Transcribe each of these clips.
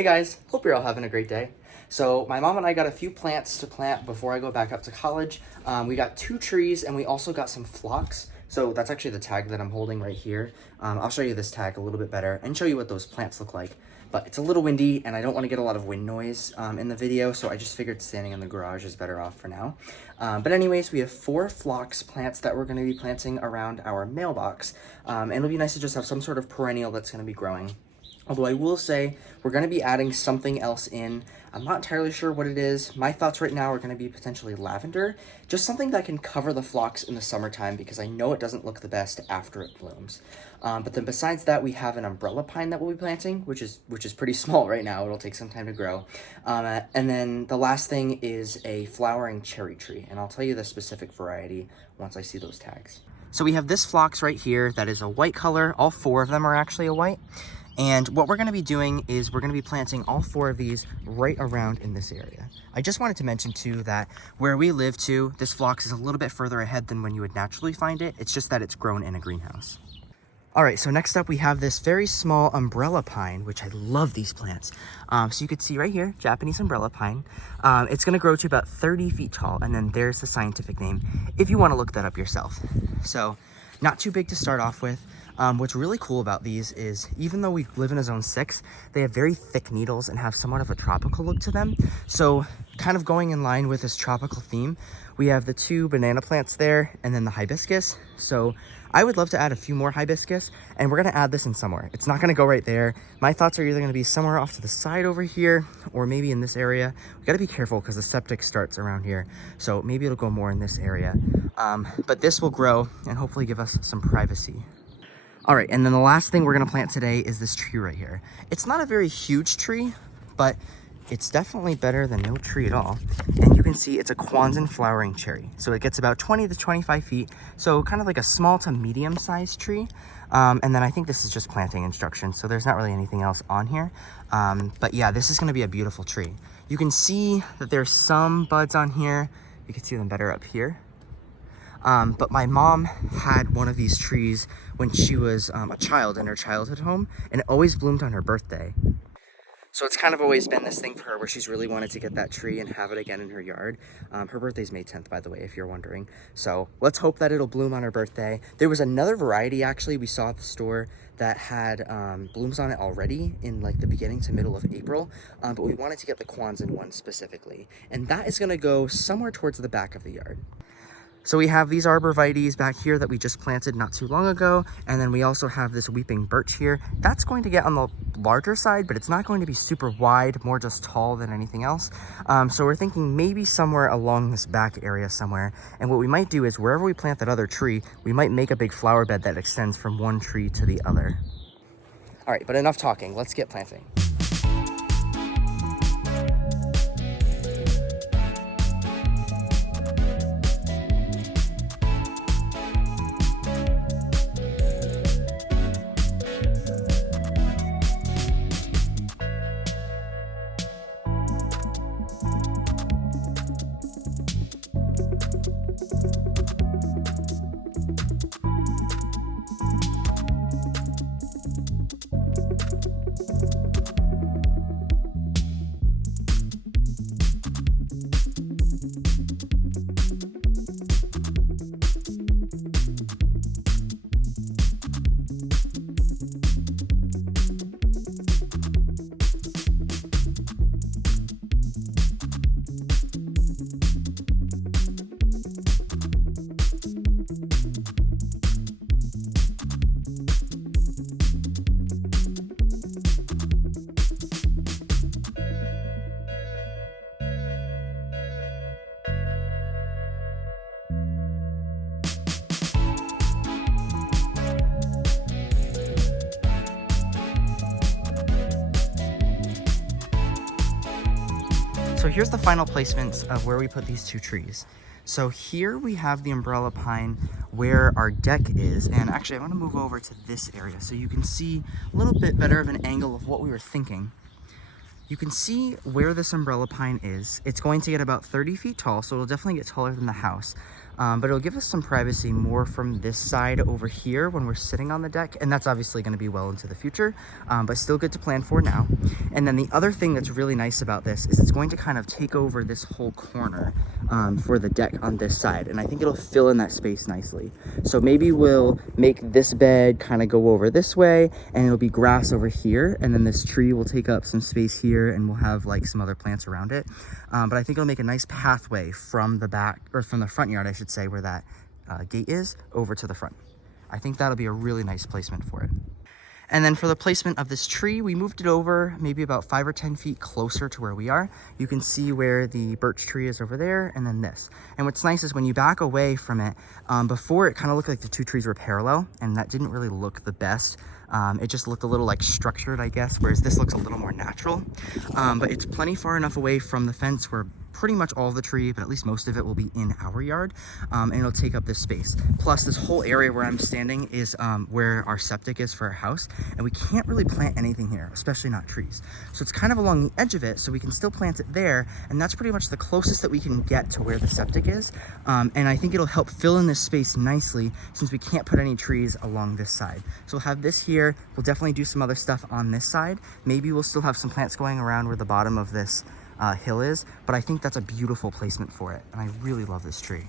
Hey guys, hope you're all having a great day. So my mom and I got a few plants to plant before I go back up to college. We got 2 trees and we also got some phlox. So that's actually the tag that I'm holding right here. I'll show you this tag a little bit better and show you what those plants look like. But it's a little windy and I don't want to get a lot of wind noise in the video, so I just figured standing in the garage is better off for now. But anyways, we have 4 phlox plants that we're going to be planting around our mailbox. And it'll be nice to just have some sort of perennial that's going to be growing. Although I will say we're going to be adding something else in. I'm not entirely sure what it is. My thoughts right now are going to be potentially lavender, just something that can cover the phlox in the summertime because I know it doesn't look the best after it blooms. But then besides that, we have an umbrella pine that we'll be planting, which is pretty small right now. It'll take some time to grow. And then the last thing is a flowering cherry tree, and I'll tell you the specific variety once I see those tags. So we have this phlox right here that is a white color. All 4 of them are actually a white. And what we're going to be doing is we're going to be planting all 4 of these right around in this area. I just wanted to mention too that where we live too, this phlox is a little bit further ahead than when you would naturally find it. It's just that it's grown in a greenhouse. All right, so next up we have this very small umbrella pine, which I love these plants. So you could see right here, Japanese umbrella pine. It's going to grow to about 30 feet tall, and then there's the scientific name if you want to look that up yourself. So not too big to start off with. What's really cool about these is even though we live in a zone 6, they have very thick needles and have somewhat of a tropical look to them. So kind of going in line with this tropical theme, we have the 2 banana plants there and then the hibiscus. So I would love to add a few more hibiscus, and we're going to add this in somewhere. It's not going to go right there. My thoughts are either going to be somewhere off to the side over here or maybe in this area. We got to be careful because the septic starts around here. So maybe it'll go more in this area. But this will grow and hopefully give us some privacy. All right, and then the last thing we're gonna plant today is this tree right here. It's not a very huge tree, but it's definitely better than no tree at all. And you can see it's a Kwanzan flowering cherry. So it gets about 20 to 25 feet. So kind of like a small to medium sized tree. And then I think this is just planting instructions. So there's not really anything else on here. But yeah, this is gonna be a beautiful tree. You can see that there's some buds on here. You can see them better up here. But my mom had one of these trees when she was a child in her childhood home, and it always bloomed on her birthday. So it's kind of always been this thing for her where she's really wanted to get that tree and have it again in her yard. Her birthday's May 10th, by the way, if you're wondering. So let's hope that it'll bloom on her birthday. There was another variety actually we saw at the store that had blooms on it already in like the beginning to middle of April, but we wanted to get the Kwanzan one specifically. And that is gonna go somewhere towards the back of the yard. So we have these arborvitaes back here that we just planted not too long ago. And then we also have this weeping birch here. That's going to get on the larger side, but it's not going to be super wide, more just tall than anything else. So we're thinking maybe somewhere along this back area somewhere. And what we might do is wherever we plant that other tree, we might make a big flower bed that extends from one tree to the other. All right, but enough talking. Let's get planting. So here's the final placements of where we put these 2 trees. So here we have the umbrella pine where our deck is, and actually I want to move over to this area so you can see a little bit better of an angle of what we were thinking. You can see where this umbrella pine is. It's going to get about 30 feet tall, so it'll definitely get taller than the house. but it'll give us some privacy more from this side over here when we're sitting on the deck, and that's obviously going to be well into the future, but still good to plan for now. And then the other thing that's really nice about this is it's going to kind of take over this whole corner for the deck on this side, and I think it'll fill in that space nicely. So maybe we'll make this bed kind of go over this way, and it'll be grass over here, and then this tree will take up some space here, and we'll have like some other plants around it. But I think it'll make a nice pathway from the back, or from the front yard I should say, where that gate is, over to the front. I think that'll be a really nice placement for it. And then for the placement of this tree, we moved it over maybe about 5 or 10 feet closer to where we are. You can see where the birch tree is over there, and then this. And what's nice is when you back away from it, before it kind of looked like the two trees were parallel, and that didn't really look the best. It just looked a little like structured, I guess, whereas this looks a little more natural. But it's plenty far enough away from the fence where pretty much all of the tree, but at least most of it, will be in our yard, and it'll take up this space. Plus, this whole area where I'm standing is where our septic is for our house, and we can't really plant anything here, especially not trees. So it's kind of along the edge of it, so we can still plant it there, and that's pretty much the closest that we can get to where the septic is. And I think it'll help fill in this space nicely since we can't put any trees along this side. So we'll have this here. We'll definitely do some other stuff on this side. Maybe we'll still have some plants going around where the bottom of this hill is, but I think that's a beautiful placement for it, and I really love this tree.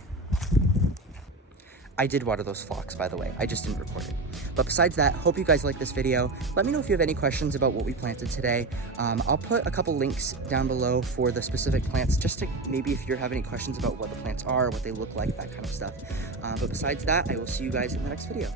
I did water those phlox, by the way. I just didn't record it. But besides that, hope you guys liked this video. Let me know if you have any questions about what we planted today. I'll put a couple links down below for the specific plants, just to maybe if you have any questions about what the plants are, what they look like, that kind of stuff. But besides that, I will see you guys in the next video.